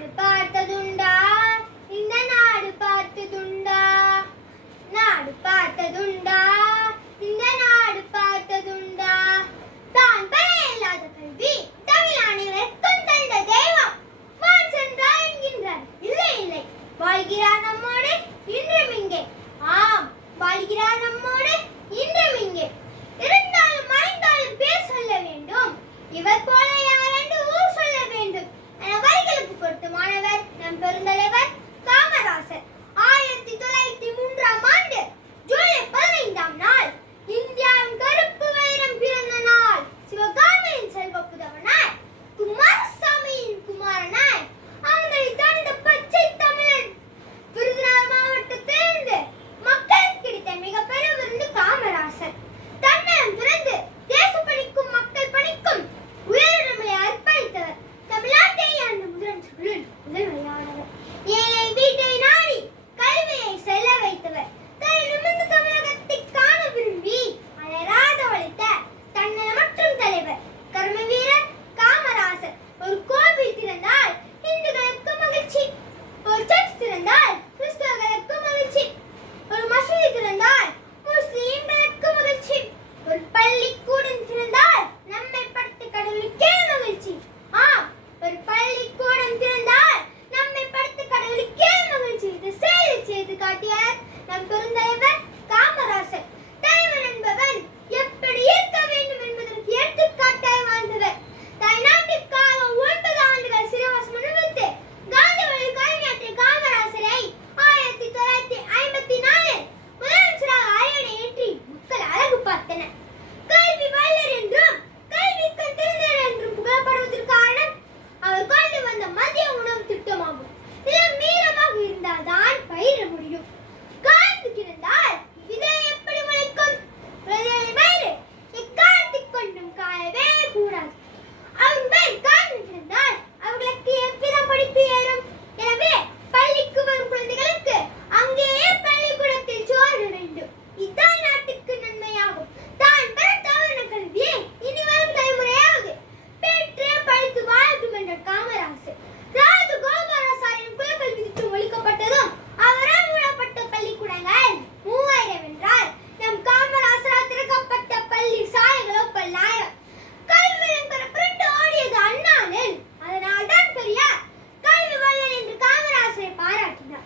நாடு பார்த்ததுண்டா? இந்த நாடு பார்த்ததுண்டா? நாடு பார்த்ததுண்டா? இந்த நாடு பார்த்ததுண்டா? தான் பெயரில்லாத கல்வி தமிழ் அனைவருக்கும் தந்த தெய்வம். வான் சென்றா என்கின்றார். இல்லை இல்லை. வாழ்கிறார் நம்மோடு இன்றும் இங்கே. ஆம் வாழ்கிறார் நம்மோடு பிறந்தால் கிறிஸ்தவர்களுக்கு மகிழ்ச்சி. ஒரு மசூதி திறந்தால் முஸ்லீம்களுக்கு மகிழ்ச்சி. ஒரு பள்ளிக்கூடம் திறந்தால் நம்மை படுத்து கடவுளுக்கே மகிழ்ச்சி. ஆ ஒரு பள்ளிக்கூடம் திறந்தால் நம்மை படுத்து கடவுளுக்கே மகிழ்ச்சி. இது செயல் செய்து காட்டிய நம் きな